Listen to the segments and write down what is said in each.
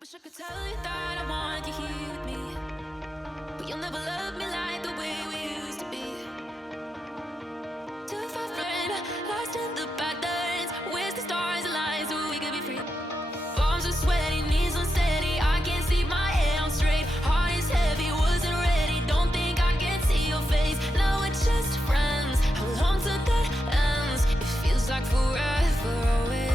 Wish I could tell you that I want you here with me, but you'll never love me like the way we used to be. Too far from lost in the patterns. Where's the stars align so we could be free? Palms are sweaty, knees unsteady. I can't see my head on straight. Heart is heavy, wasn't ready. Don't think I can see your face. Now we're just friends. How long till that ends? It feels like forever away.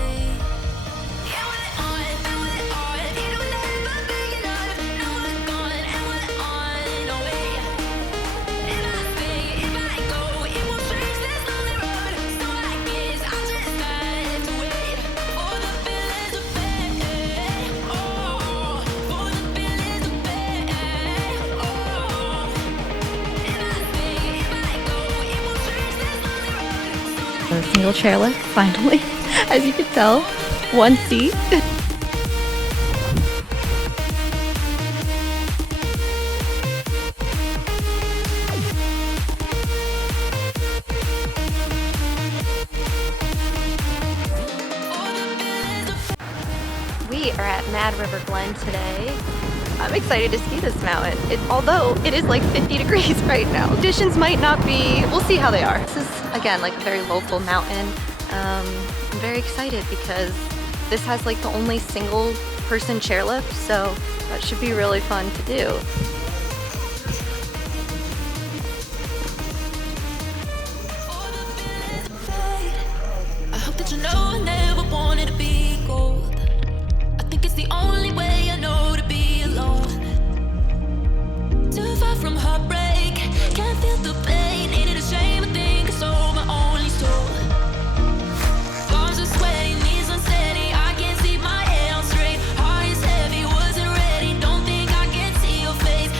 A single chairlift, finally, as you can tell, one seat. We are at Mad River Glen today. I'm excited to ski this mountain, although it is like 50 degrees right now. Conditions might not be, we'll see how they are. This is, again, like a very local mountain. I'm very excited because this has like the only single person chairlift, so that should be really fun to do. I hope that you know I never wanted to be gold. I think it's the only way I know to be alone. Too far from heartbreak, can't feel the pain. Ain't it a shame? I think I sold my only soul. Palms are sweaty, knees unsteady. I can't see my head on straight. Heart is heavy, wasn't ready. Don't think I can see your face.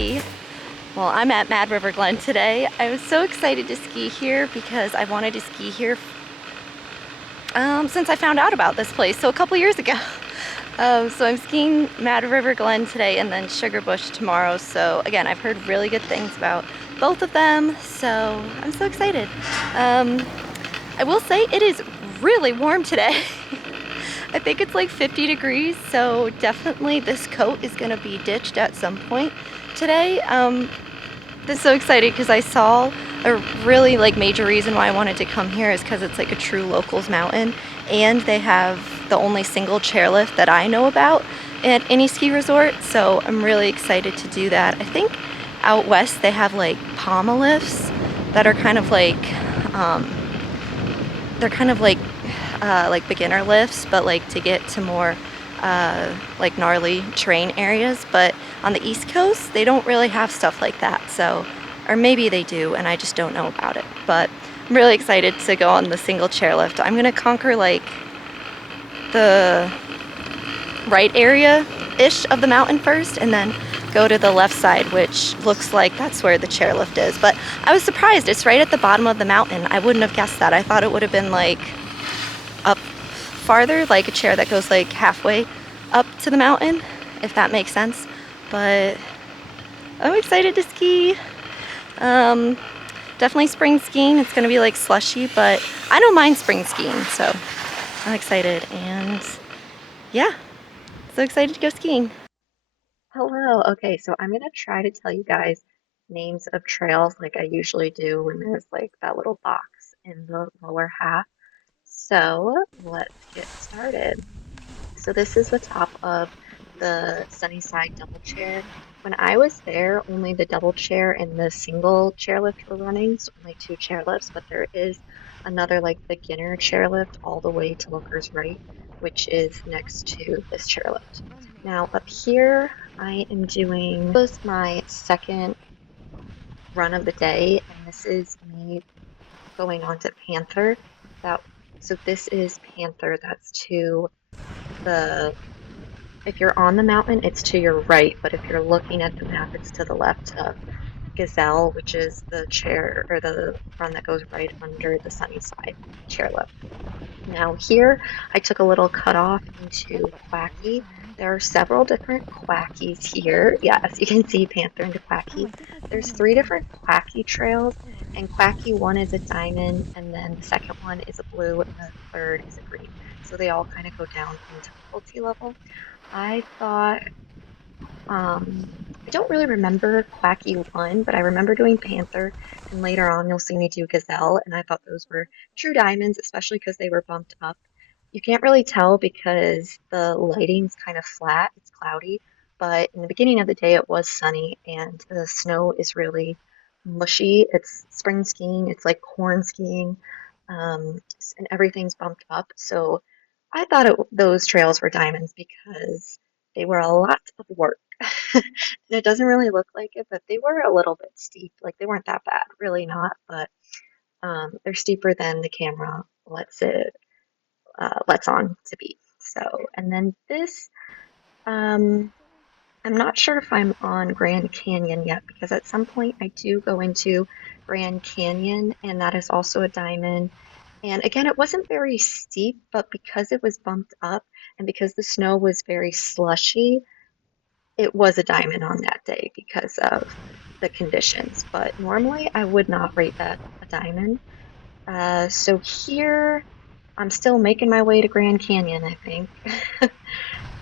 ski. Well, I'm at Mad River Glen today. I was so excited to ski here because I wanted to ski here since I found out about this place, so a couple years ago. So I'm skiing Mad River Glen today and then Sugar Bush tomorrow. So again, I've heard really good things about both of them, so I'm so excited. I will say it is really warm today. I think it's like 50 degrees, so definitely this coat is gonna be ditched at some point today. I'm so excited because I saw a really major reason why I wanted to come here is because it's like a true locals mountain, and they have the only single chairlift that I know about at any ski resort, so I'm really excited to do that. I think out west they have like Palma lifts that are kind of like beginner lifts, but like to get to more like gnarly terrain areas. But on the East Coast, they don't really have stuff like that. So, or maybe they do, and I just don't know about it. But I'm really excited to go on the single chairlift. I'm gonna conquer like the right area-ish of the mountain first, and then go to the left side, which looks like that's where the chairlift is. But I was surprised, it's right at the bottom of the mountain. I wouldn't have guessed that. I thought it would have been like up farther, like a chair that goes like halfway up to the mountain, if that makes sense. But I'm excited to ski. Definitely spring skiing. It's gonna be like slushy, but I don't mind spring skiing, so I'm excited. And yeah, so excited to go skiing. Hello. Okay, so I'm gonna try to tell you guys names of trails like I usually do when there's like that little box in the lower half. So let's get started. So this is the top of the Sunnyside double chair. When I was there, only the double chair and the single chairlift were running, so only two chairlifts, but there is another like beginner chairlift all the way to Looker's Right, which is next to this chairlift. Now up here, I am doing, this was my second run of the day, and this is me going on to Panther. That, so this is Panther, that's to the, if you're on the mountain, it's to your right, but if you're looking at the map, it's to the left to Gazelle, which is the chair or the run that goes right under the Sunnyside chairlift. Now here, I took a little cutoff into Quacky. There are several different Quackies here. Yes, you can see Panther into Quacky. There's three different Quacky trails, and Quacky one is a diamond, and then the second one is a blue, and the third is a green. So they all kind of go down in difficulty level. I thought, I don't really remember Quacky 1, but I remember doing Panther, and later on you'll see me do Gazelle, and I thought those were true diamonds, especially because they were bumped up. You can't really tell because the lighting's kind of flat, it's cloudy, but in the beginning of the day it was sunny, and the snow is really mushy. It's spring skiing, it's like corn skiing, and everything's bumped up. So I thought those trails were diamonds because they were a lot of work. And it doesn't really look like it, but they were a little bit steep. Like they weren't that bad, really not, but they're steeper than the camera lets on to be. So, and then this, um, I'm not sure if I'm on Grand Canyon yet because at some point I do go into Grand Canyon, and that is also a diamond. And again, it wasn't very steep, but because it was bumped up and because the snow was very slushy, it was a diamond on that day because of the conditions. But normally I would not rate that a diamond. So here I'm still making my way to Grand Canyon, I think.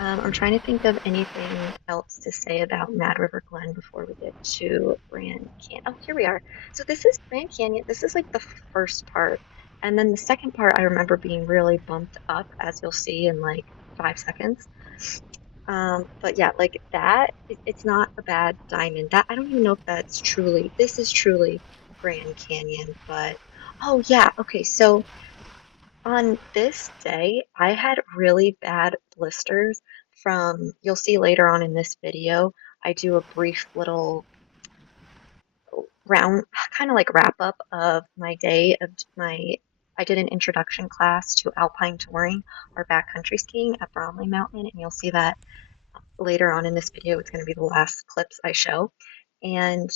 I'm trying to think of anything else to say about Mad River Glen before we get to Grand Canyon. Oh, here we are. So this is Grand Canyon. This is like the first part. And then the second part I remember being really bumped up, as you'll see in like 5 seconds. But yeah, like that, it's not a bad diamond. That I don't even know if that's truly, this is truly Grand Canyon, but oh yeah, okay, so on this day, I had really bad blisters from, you'll see later on in this video, I do a brief little round, kind of like wrap up of my day of my, I did an introduction class to alpine touring or backcountry skiing at Bromley Mountain, and you'll see that later on in this video. It's going to be the last clips I show. And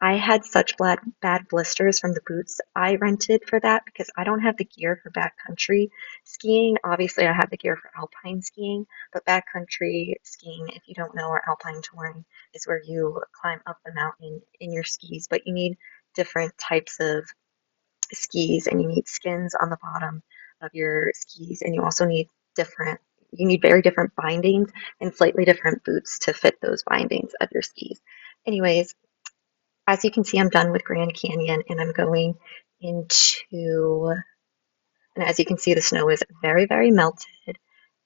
I had such bad blisters from the boots I rented for that because I don't have the gear for backcountry skiing. Obviously, I have the gear for alpine skiing, but backcountry skiing, if you don't know, or alpine touring is where you climb up the mountain in your skis, but you need different types of skis and you need skins on the bottom of your skis and you also need different you need very different bindings and slightly different boots to fit those bindings of your skis. Anyways, as you can see, I'm done with Grand Canyon and I'm going into, and as you can see, the snow is very, very melted.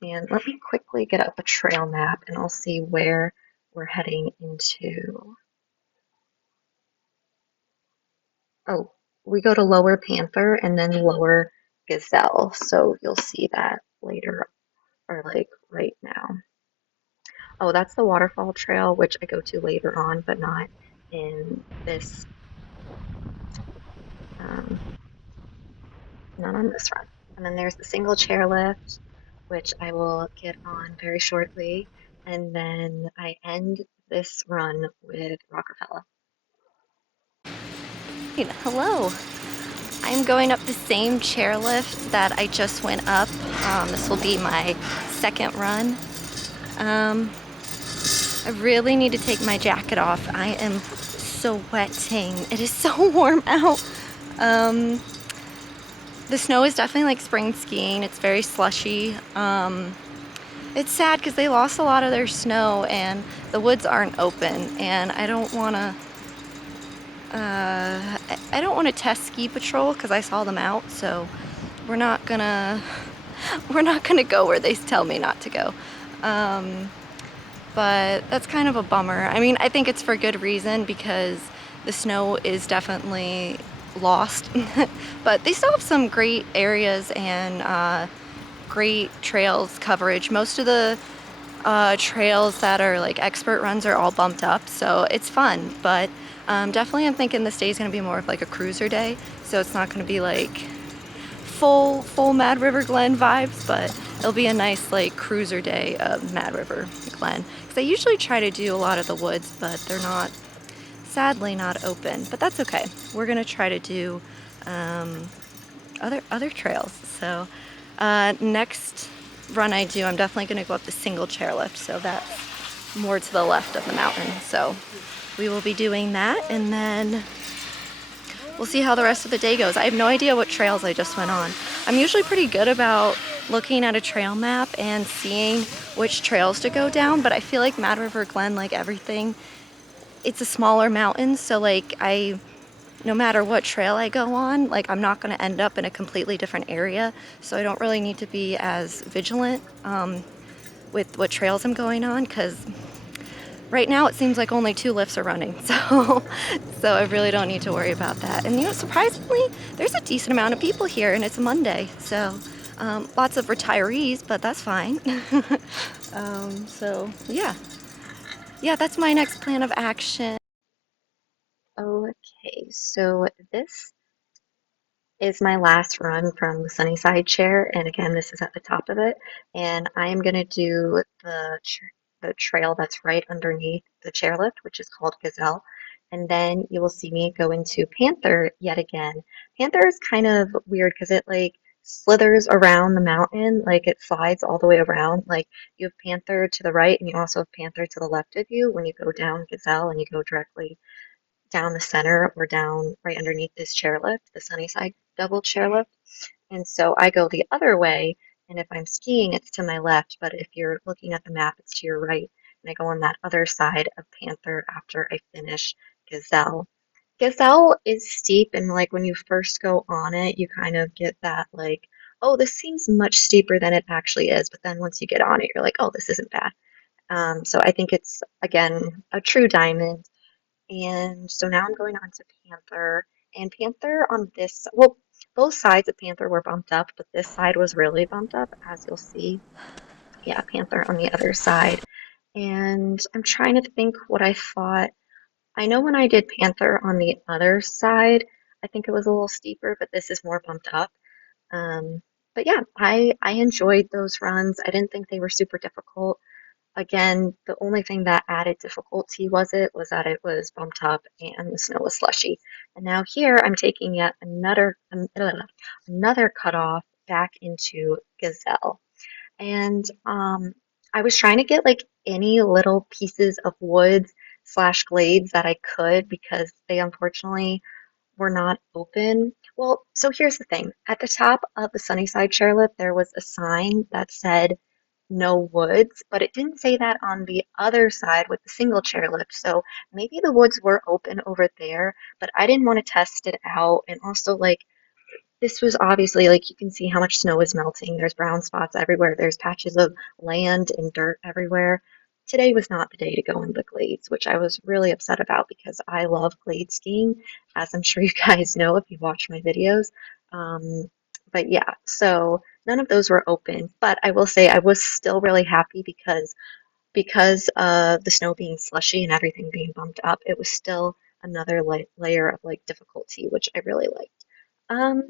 And let me quickly get up a trail map and I'll see where we're heading into. Oh, we go to Lower Panther and then Lower Gazelle. So you'll see that later or like right now. Oh, that's the waterfall trail, which I go to later on, but not in this, um, not on this run. And then there's the single chairlift, which I will get on very shortly. And then I end this run with Rockefeller. Hello. I'm going up the same chairlift that I just went up. This will be my second run. Um, I really need to take my jacket off. I am sweating. It is so warm out. Um, the snow is definitely like spring skiing. It's very slushy. It's sad because they lost a lot of their snow and the woods aren't open, and I don't want to I don't want to test ski patrol because I saw them out, so we're not gonna we're not gonna go where they tell me not to go. Um, but that's kind of a bummer. I mean, I think it's for good reason because the snow is definitely lost, but they still have some great areas and great trails coverage. Most of the trails that are like expert runs are all bumped up, so it's fun. But definitely, I'm thinking this day is going to be more of like a cruiser day, so it's not going to be like full Mad River Glen vibes, but it'll be a nice like cruiser day of Mad River Glen. Because I usually try to do a lot of the woods, but they're not, sadly, not open. But that's okay. We're gonna try to do um, other trails. So next run I do, I'm definitely gonna go up the single chairlift. So that's more to the left of the mountain. So we will be doing that, and then we'll see how the rest of the day goes. I have no idea what trails I just went on. I'm usually pretty good about looking at a trail map and seeing which trails to go down, but I feel like Mad River Glen, like everything, it's a smaller mountain, so like no matter what trail I go on, like I'm not going to end up in a completely different area, so I don't really need to be as vigilant with what trails I'm going on, because right now it seems like only 2 lifts are running, so I really don't need to worry about that. And surprisingly, there's a decent amount of people here, and it's a Monday, so lots of retirees, but that's fine. So yeah, that's my next plan of action. Okay, so this is my last run from the Sunnyside chair, and again, this is at the top of it, and I am going to do the trail that's right underneath the chairlift, which is called Gazelle, and then you will see me go into Panther yet again. Panther is kind of weird because it like slithers around the mountain, like it slides all the way around. Like you have Panther to the right, and you also have Panther to the left of you when you go down Gazelle and you go directly down the center or down right underneath this chairlift, the Sunnyside double chairlift. And so I go the other way, and if I'm skiing, it's to my left, but if you're looking at the map, it's to your right. And I go on that other side of Panther after I finish Gazelle. Gazelle is steep, and like when you first go on it, you kind of get that like, oh, this seems much steeper than it actually is. But then once you get on it, you're like, oh, this isn't bad. So I think it's again a true diamond. And so now I'm going on to Panther. And Panther on this, well, both sides of Panther were bumped up, but this side was really bumped up, as you'll see. Yeah, Panther on the other side. And I'm trying to think what I thought. I know when I did Panther on the other side, I think it was a little steeper, but this is more bumped up. But yeah, I enjoyed those runs. I didn't think they were super difficult. Again, the only thing that added difficulty was that it was bumped up and the snow was slushy. And now here I'm taking yet another cutoff back into Gazelle. And I was trying to get like any little pieces of woods slash glades that I could because they unfortunately were not open. Well, so here's the thing. At the top of the Sunnyside chairlift, there was a sign that said no woods, but it didn't say that on the other side with the single chairlift. So maybe the woods were open over there, but I didn't want to test it out. And also, like, this was obviously like you can see how much snow is melting. There's brown spots everywhere. There's patches of land and dirt everywhere. Today was not the day to go in the glades, which I was really upset about because I love glade skiing, as I'm sure you guys know if you watch my videos. Um, but yeah, so none of those were open. But I will say I was still really happy because of the snow being slushy and everything being bumped up. It was still another layer of like difficulty, which I really liked. Um,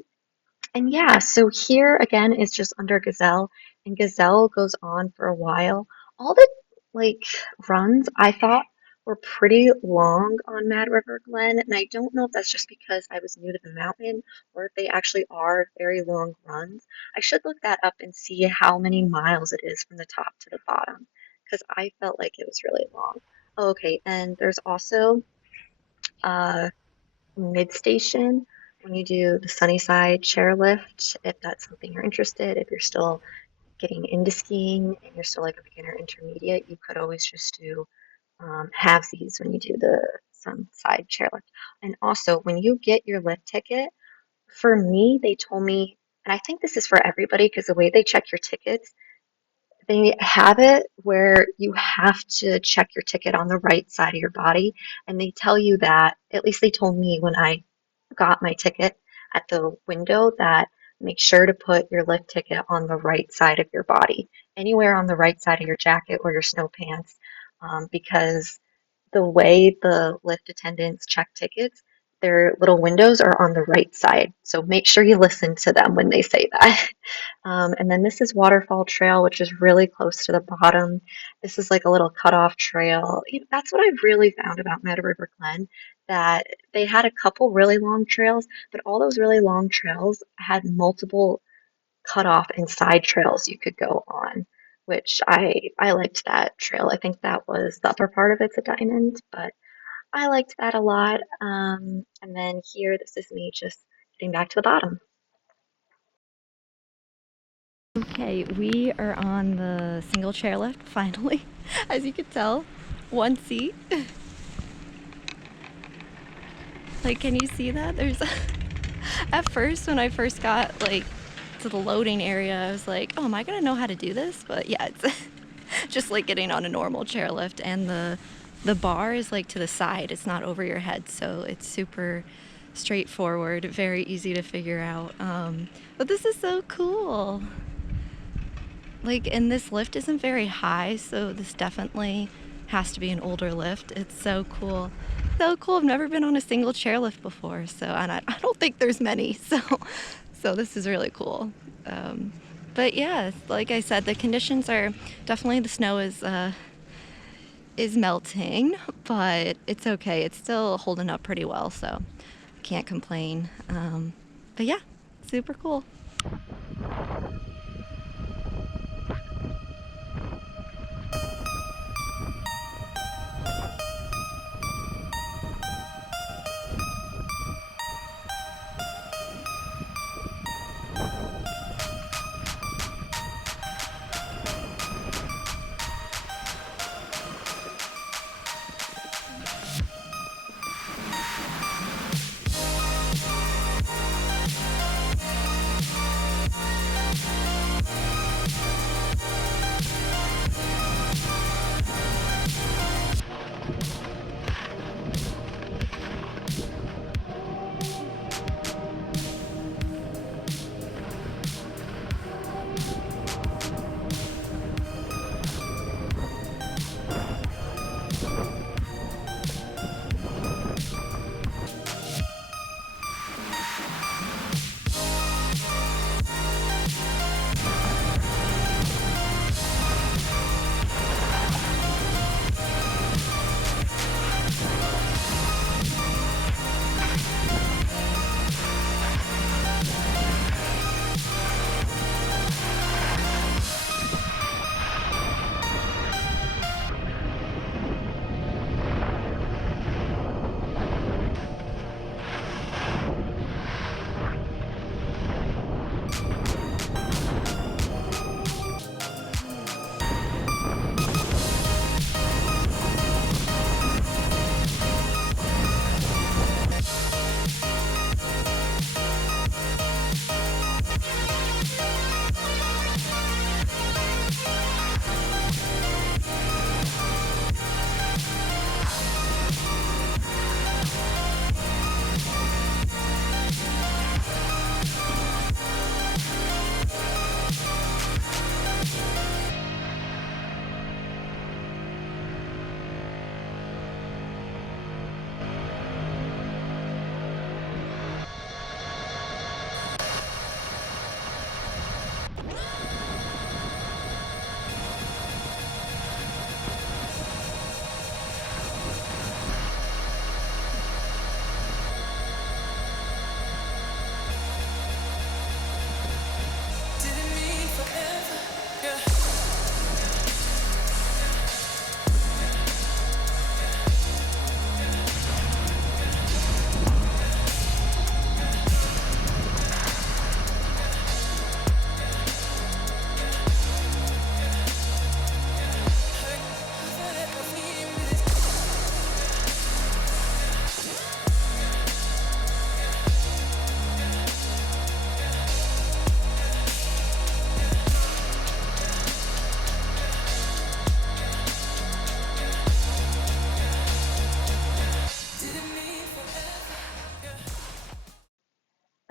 and yeah, so here again is just under Gazelle, and Gazelle goes on for a while. All the like runs I thought were pretty long on Mad River Glen, and I don't know if that's just because I was new to the mountain or if they actually are very long runs. I should look that up and see how many miles it is from the top to the bottom, because I felt like it was really long. Okay, and there's also uh mid-station when you do the Sunnyside chairlift, if that's something you're interested, if you're still getting into skiing and you're still like a beginner intermediate, you could always just do halvesies when you do the Sunnyside chairlift. And also, when you get your lift ticket, for me, they told me, and I think this is for everybody because the way they check your tickets, they have it where you have to check your ticket on the right side of your body, and they tell you that, at least they told me when I got my ticket at the window, that make sure to put your lift ticket on the right side of your body, anywhere on the right side of your jacket or your snow pants, because the way the lift attendants check tickets, their little windows are on the right side. So make sure you listen to them when they say that. And then this is Waterfall Trail, which is really close to the bottom. This is like a little cutoff trail. That's what I really found about Mad River Glen, that they had a couple really long trails, but all those really long trails had multiple cutoff and side trails you could go on, which I liked that trail. I think that was the upper part of it's a diamond, but I liked that a lot. And then here, this is me just getting back to the bottom. Okay, we are on the single chairlift finally. As you can tell, one seat. Like, can you see that? There's at first when I first got like to the loading area, I was like, oh, am I gonna know how to do this? But yeah, it's just like getting on a normal chairlift, and the bar is like to the side. It's not over your head, so it's super straightforward, very easy to figure out. But this is so cool. Like, and this lift isn't very high, so this definitely has to be an older lift. It's so cool. So cool. I've never been on a single chairlift before, so, and I don't think there's many, so this is really cool. But yeah, like I said, the conditions are definitely, the snow is melting, but it's okay. It's still holding up pretty well, so can't complain. But yeah, super cool.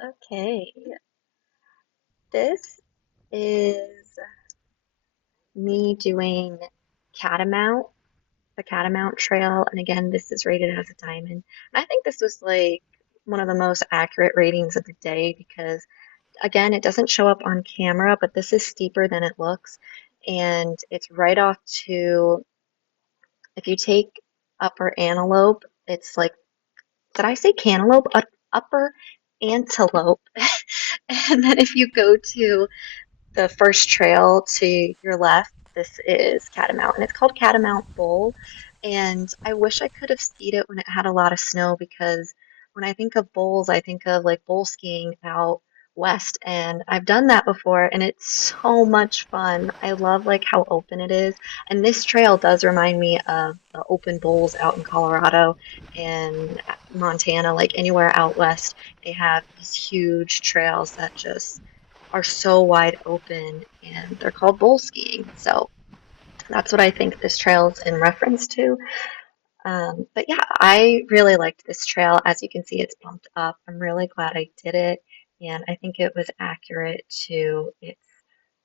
Okay, this is me doing Catamount, the Catamount Trail. And again, this is rated as a diamond. And I think this was like one of the most accurate ratings of the day because, again, it doesn't show up on camera, but this is steeper than it looks. And it's right off to, if you take Upper Antelope, it's like, did I say cantaloupe? Upper Antelope. And then if you go to the first trail to your left, this is Catamount, and it's called Catamount Bowl. And I wish I could have skied it when it had a lot of snow because when I think of bowls, I think of like bowl skiing out west, and I've done that before, and it's so much fun. I love like how open it is, and this trail does remind me of the open bowls out in Colorado and Montana, like anywhere out west. They have these huge trails that just are so wide open and they're called bowl skiing. So that's what I think this trail is in reference to. But yeah, I really liked this trail. As you can see, it's bumped up. I'm really glad I did it. And I think it was accurate to its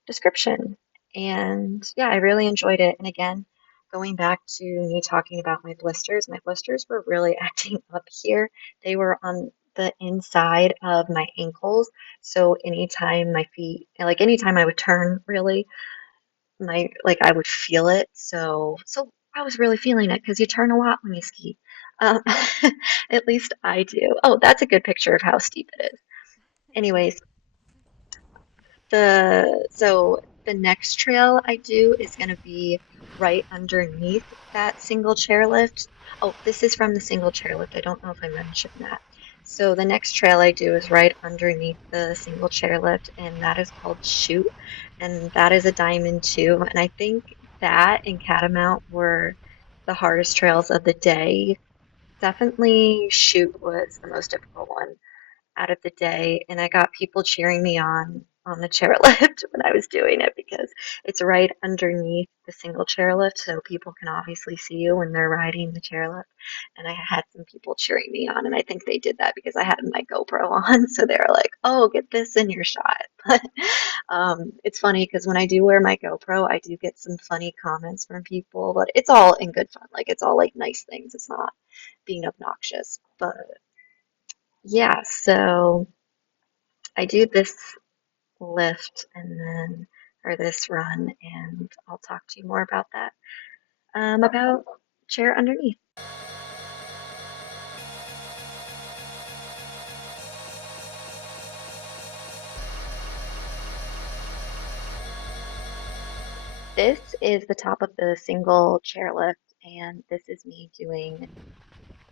description. And yeah, I really enjoyed it. And again, going back to me talking about my blisters were really acting up here. They were on the inside of my ankles. So anytime my feet, like anytime I would turn, really, my like I would feel it. So I was really feeling it because you turn a lot when you ski. Um, at least I do. Oh, that's a good picture of how steep it is. Anyways, the next trail I do is going to be right underneath that single chairlift. Oh, this is from the single chairlift. I don't know if I mentioned that. So the next trail I do is right underneath the single chairlift, and that is called Shoot, and that is a diamond too. And I think that and Catamount were the hardest trails of the day. Definitely Shoot was the most difficult one out of the day, and I got people cheering me on the chairlift when I was doing it because it's right underneath the single chairlift, so people can obviously see you when they're riding the chairlift. And I had some people cheering me on, and I think they did that because I had my GoPro on, so they were like, "Oh, get this in your shot." But it's funny because when I do wear my GoPro, I do get some funny comments from people, but it's all in good fun. Like it's all like nice things. It's not being obnoxious, but yeah, so I do this lift and then, or this run, and I'll talk to you more about that. About chair underneath. This is the top of the single chairlift, and this is me doing,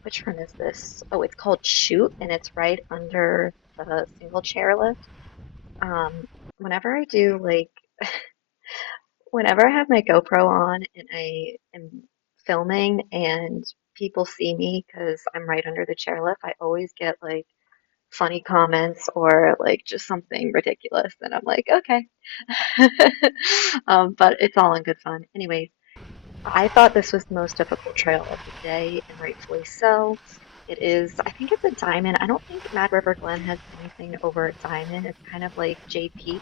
which one is this? Oh, it's called Shoot, and it's right under the single chairlift. Whenever I do like whenever I have my GoPro on and I am filming and people see me because I'm right under the chairlift, I always get like funny comments or like just something ridiculous. And I'm like, okay. But it's all in good fun. Anyways, I thought this was the most difficult trail of the day, and rightfully so. It is, I think it's a diamond. I don't think Mad River Glen has anything over a diamond. It's kind of like J Peak.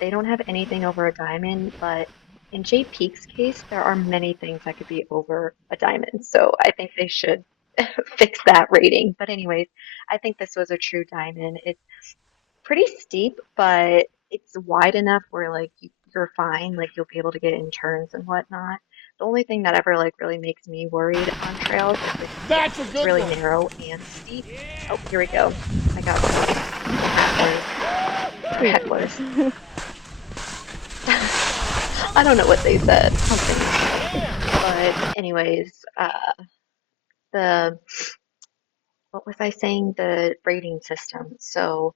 They don't have anything over a diamond, but in J Peak's case, there are many things that could be over a diamond. So I think they should fix that rating. But anyways, I think this was a true diamond. It's pretty steep, but it's wide enough where like you're fine, like you'll be able to get in turns and whatnot. The only thing that ever like really makes me worried on trails is if it That's a gets good really one. narrow and steep. Oh, here we go. I got some hecklers. I don't know what they said, something. But anyways, the what was I saying? The rating system. So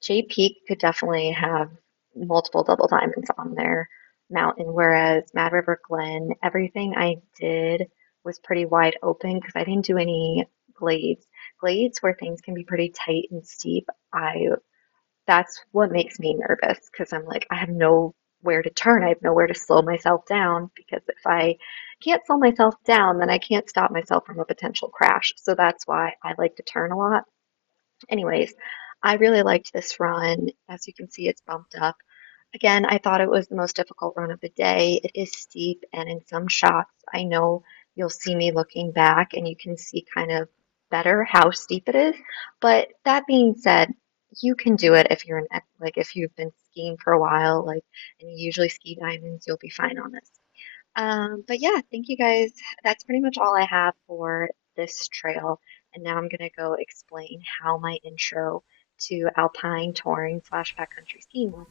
J Peak could definitely have multiple double diamonds on their mountain, whereas Mad River Glen, everything I did was pretty wide open because I didn't do any glades. Glades where things can be pretty tight and steep, I that's what makes me nervous because I'm like, I have nowhere to turn. I have nowhere to slow myself down because if I can't slow myself down, then I can't stop myself from a potential crash. So that's why I like to turn a lot. Anyways, I really liked this run. As you can see, it's bumped up. Again, I thought it was the most difficult run of the day. It is steep, and in some shots, I know you'll see me looking back and you can see kind of better how steep it is. But that being said, you can do it if you're like if you've been skiing for a while, like and you usually ski diamonds, you'll be fine on this. But yeah, thank you guys. That's pretty much all I have for this trail. And now I'm gonna go explain how my intro to alpine touring slash backcountry skiing was.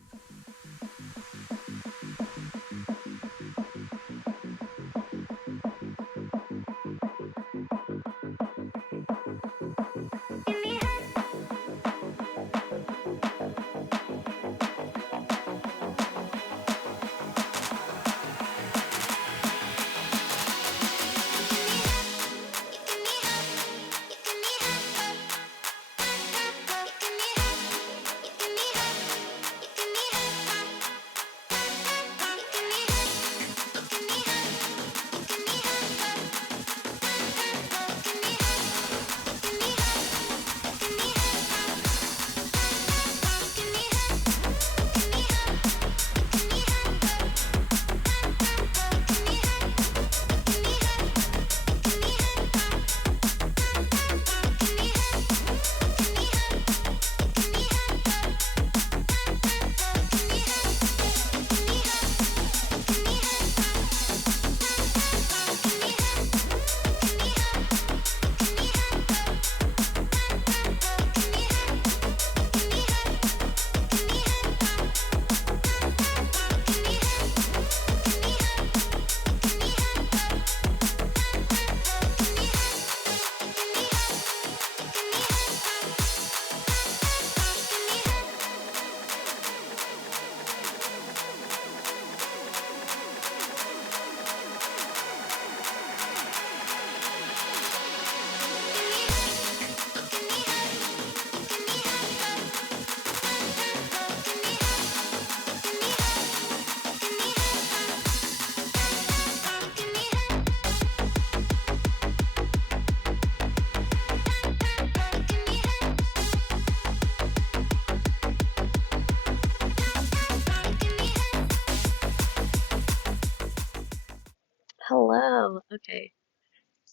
Hello. Okay.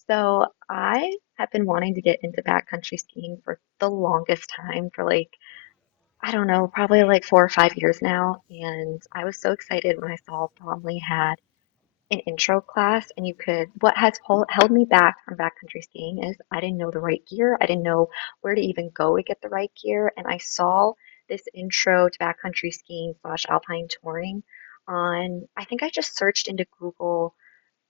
So I have been wanting to get into backcountry skiing for the longest time, for like, I don't know, probably like 4 or 5 years now. And I was so excited when I saw Bromley had an intro class and you could, what has held me back from backcountry skiing is I didn't know the right gear. I didn't know where to even go to get the right gear. And I saw this intro to backcountry skiing slash alpine touring on, I think I just searched into Google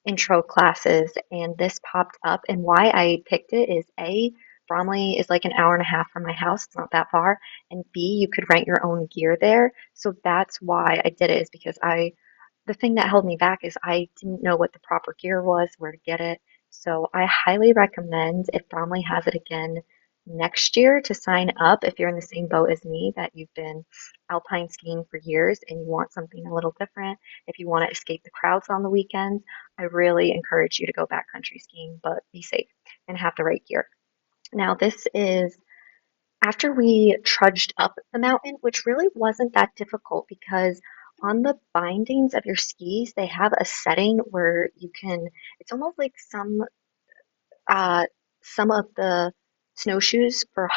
intro classes and this popped up. And why I picked it is A, Bromley is like an hour and a half from my house. It's not that far. And B, you could rent your own gear there. So that's why I did it, is because the thing that held me back is I didn't know what the proper gear was, where to get it. So I highly recommend, if Bromley has it again next year, to sign up if you're in the same boat as me, that you've been alpine skiing for years and you want something a little different. If you want to escape the crowds on the weekends, I really encourage you to go backcountry skiing, but be safe and have the right gear. Now, this is after we trudged up the mountain, which really wasn't that difficult because on the bindings of your skis, they have a setting where you can, it's almost like uh, some of the snowshoes for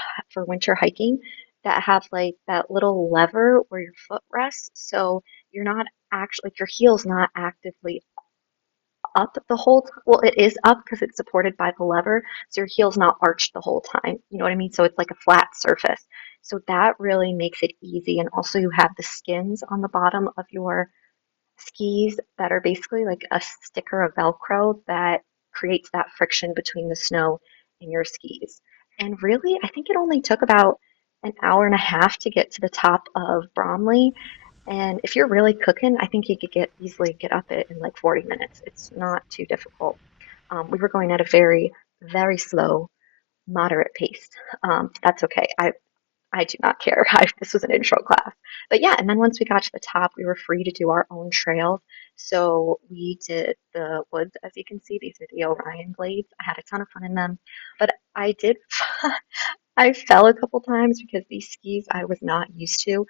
winter hiking that have like that little lever where your foot rests. So you're not actually, like your heel's not actively up the whole time. Well, it is up because it's supported by the lever, so your heel's not arched the whole time. You know what I mean? So it's like a flat surface. So that really makes it easy. And also, you have the skins on the bottom of your skis that are basically like a sticker of Velcro that creates that friction between the snow and your skis. And really, I think it only took about an hour and a half to get to the top of Bromley. And if you're really cooking, I think you could get easily get up it in like 40 minutes. It's not too difficult. We were going at a very, very slow, moderate pace. That's okay. I do not care. This was an intro class. But yeah, and then once we got to the top, we were free to do our own trails. So we did the woods, as you can see. These are the Orion blades. I had a ton of fun in them. But I did I fell a couple times because these skis I was not used to.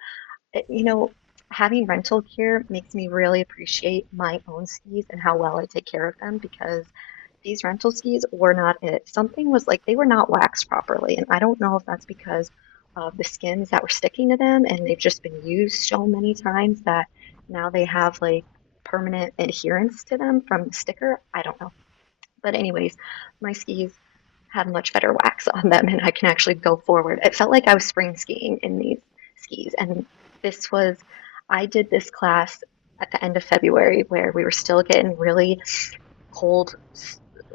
You know, having rental gear makes me really appreciate my own skis and how well I take care of them because these rental skis were not it. Something was like they were not waxed properly, and I don't know if that's because of the skins that were sticking to them and they've just been used so many times that now they have like permanent adherence to them from the sticker. I don't know. But anyways, my skis have much better wax on them and I can actually go forward. It felt like I was spring skiing in these skis. And this was, I did this class at the end of February where we were still getting really cold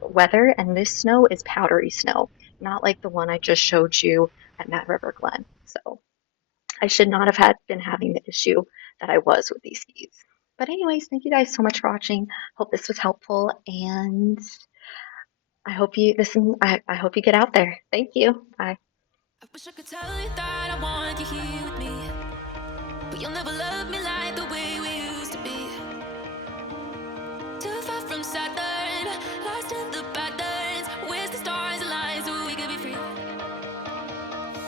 weather. And this snow is powdery snow, not like the one I just showed you at Mad River Glen. So I should not have been having the issue that I was with these skis. But anyways, thank you guys so much for watching. Hope this was helpful and I hope you listen. I hope you get out there. Thank you. Bye. I wish I could tell you that I want you here with me, but you'll never love me like the way we used to be. Too far from Saturn, lost in the patterns. Where's the stars align so we could be free?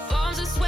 Bombs are sweat.